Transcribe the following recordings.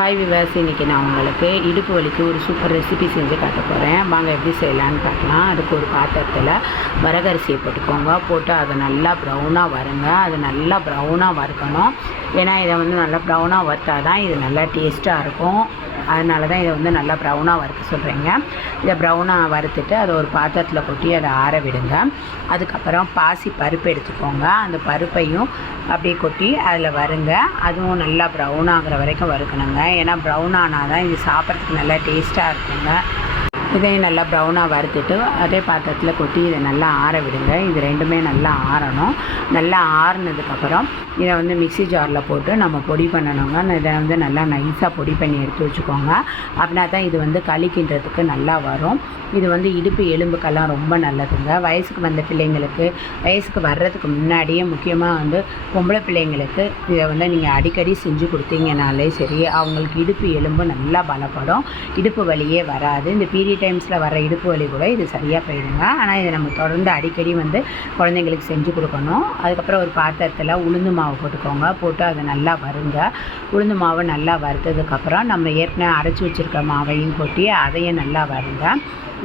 Hi விவாஸ், இன்றைக்கி நான் உங்களுக்கு இடுப்பு வலிக்கு ஒரு சூப்பர் ரெசிபி செஞ்சு காட்ட போகிறேன். வாங்க எப்படி செய்யலான்னு பார்க்கலாம். அதுக்கு ஒரு பாத்திரத்தில் வரகரிசியை போட்டுக்கோங்க. போட்டு அதை நல்லா ப்ரௌனாக வறுங்க. அது நல்லா ப்ரௌனாக வறுக்கணும். ஏன்னா இதை நல்லா ப்ரௌனாக வறுத்தா தான் இது நல்லா டேஸ்ட்டாக இருக்கும். அதனால தான் இதை நல்லா ப்ரௌனாக வறுக்க சொல்கிறேங்க. இதை ப்ரௌனாக வறுத்துட்டு அதை ஒரு பாத்திரத்தில் கொட்டி அதை ஆற விடுங்க. அதுக்கப்புறம் பாசி பருப்பு எடுத்துக்கோங்க. அந்த பருப்பையும் அப்படியே கொட்டி அதில் வறுங்க. அதுவும் நல்லா ப்ரௌன் ஆகிற வரைக்கும் வறுக்கணுங்க. ஏன்னா ப்ரௌன் ஆனால் தான் இது சாப்பிட்றதுக்கு நல்லா டேஸ்ட்டாக இருக்குங்க. இதையும் நல்லா ப்ரௌனாக வறுத்துட்டு அதே பாத்திரத்தில் கொட்டி இதை நல்லா ஆற விடுங்க. இது ரெண்டுமே நல்லா ஆறணும். நல்லா ஆறுனதுக்கப்புறம் இதை மிக்ஸி ஜாரில் போட்டு நம்ம பொடி பண்ணணுங்க. இதை நல்லா நைஸாக பொடி பண்ணி எடுத்து வச்சுக்கோங்க. அப்படின்னா தான் இது களிக்கின்றதுக்கு நல்லா வரும். இது இடுப்பு எலும்புக்கெல்லாம் ரொம்ப நல்லதுங்க. வயசுக்கு வந்த பிள்ளைங்களுக்கு, வயசுக்கு வர்றதுக்கு முன்னாடியே முக்கியமாக பொம்பளை பிள்ளைங்களுக்கு இதை நீங்கள் அடிக்கடி செஞ்சு கொடுத்தீங்கனாலே சரி, அவங்களுக்கு இடுப்பு எலும்பு நல்லா பலப்படும். இடுப்பு வலியே வராது. இந்த பீரியட் டைம்ஸில் வர இடுப்பு வலி கூட இது சரியாக போயிடுங்க. ஆனால் இதை நம்ம தொடர்ந்து அடிக்கடி குழந்தைங்களுக்கு செஞ்சு கொடுக்கணும். அதுக்கப்புறம் ஒரு பாத்திரத்தில் உளுந்து மாவு போட்டுக்கோங்க. போட்டு அதை நல்லா வறுங்க. உளுந்து மாவு நல்லா வறுத்ததுக்கப்புறம் நம்ம ஏற்கனவே அரைச்சி வச்சுருக்க மாவையும் கொட்டி அதையும் நல்லா வறுங்க.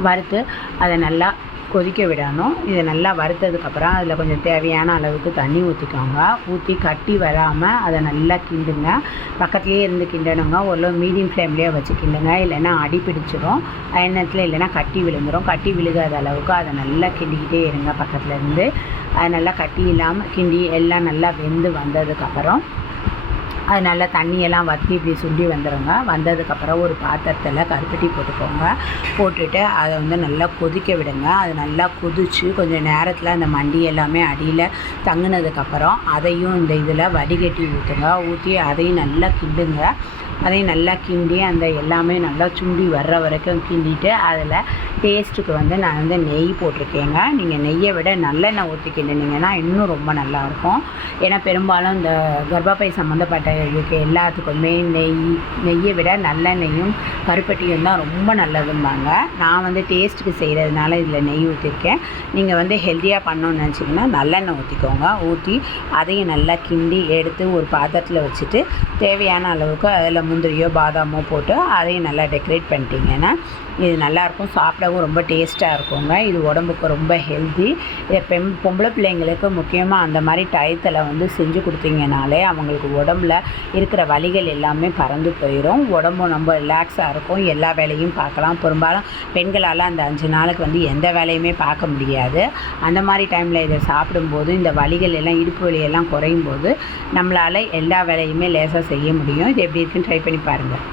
வறுத்து அதை நல்லா கொதிக்க விடணும். இதை நல்லா வறுத்ததுக்கப்புறம் அதில் கொஞ்சம் தேவையான அளவுக்கு தண்ணி ஊற்றிக்கோங்க. ஊற்றி கட்டி வராமல் அதை நல்லா கிண்டுங்க. பக்கத்துலேயே இருந்து கிண்டணுங்க. ஒரு மீடியம் ஃப்ளேம்லேயே வச்சு கிண்டுங்க. இல்லைன்னா அடி பிடிச்சிடும். எண்ணத்தில் இல்லைன்னா கட்டி விழுந்துடும். கட்டி விழுகாத அளவுக்கு அதை நல்லா கிண்டிக்கிட்டே இருங்க. பக்கத்தில் இருந்து அது நல்லா கட்டி இல்லாமல் கிண்டி எல்லாம் நல்லா வெந்து வந்ததுக்கப்புறம் அது நல்லா தண்ணியெல்லாம் வற்றி இப்படி சுண்டி வந்துடுங்க. வந்ததுக்கப்புறம் ஒரு பாத்திரத்தில் கருப்பட்டி போட்டுக்கோங்க. போட்டுட்டு அதை நல்லா கொதிக்க விடுங்க. அது நல்லா கொதித்து கொஞ்சம் நேரத்தில் அந்த மண்டி எல்லாமே அடியில் தங்கினதுக்கப்புறம் அதையும் இந்த இதில் வடிகட்டி ஊற்றுங்க. ஊற்றி அதையும் நல்லா கிண்டுங்க. அதையும் நல்லா கிண்டி அந்த எல்லாமே நல்லா சுண்டி வர்ற வரைக்கும் கிண்டிட்டு அதில் டேஸ்ட்டுக்கு நான் நெய் போட்டிருக்கேங்க. நீங்கள் நெய்யை விட நல்லெண்ணெய் ஊற்றி கிண்டினீங்கன்னா இன்னும் ரொம்ப நல்லாயிருக்கும். ஏன்னா பெரும்பாலும் இந்த கர்ப்பப்பை சம்மந்தப்பட்ட இதுக்கு எல்லாத்துக்குமே நெய்யை விட நல்லெண்ணெயும் கருப்பட்டியும் தான் ரொம்ப நல்லதும்பாங்க. நான் டேஸ்ட்டுக்கு செய்கிறதுனால இதில் நெய் ஊற்றிருக்கேன். நீங்கள் ஹெல்த்தியாக பண்ணணும்னு நினச்சிங்கன்னா நல்லெண்ணெய் ஊற்றிக்கோங்க. ஊற்றி அதையும் நல்லா கிண்டி எடுத்து ஒரு பாத்திரத்தில் வச்சுட்டு தேவையான அளவுக்கு அதில் முந்திரியோ பாதாமோ போட்டு அதையும் நல்லா டெக்கரேட் பண்ணிட்டீங்கன்னா இது நல்லாயிருக்கும். சாப்பிடவும் ரொம்ப டேஸ்ட்டாக இருக்குங்க. இது உடம்புக்கு ரொம்ப ஹெல்த்தி. இதை பொம்பளை பிள்ளைங்களுக்கு முக்கியமாக அந்த மாதிரி டயத்தில் செஞ்சு கொடுத்தீங்கனாலே அவங்களுக்கு உடம்புல இருக்கிற வலிகள் எல்லாமே பறந்து போயிடும். உடம்பும் ரொம்ப ரிலாக்ஸாக இருக்கும். எல்லா வேலையும் பார்க்கலாம். பெரும்பாலும் பெண்களால் அந்த 5 நாளுக்கு எந்த வேலையுமே பார்க்க முடியாது. அந்த மாதிரி டைமில் இதை சாப்பிடும்போது இந்த வலிகள் எல்லாம், இடுப்பு வலியெல்லாம் குறையும் போது நம்மளால் எல்லா வேலையுமே லேசாக செய்ய முடியும். இது எப்படி இருக்குன்னு ட்ரை பண்ணி பாருங்கள்.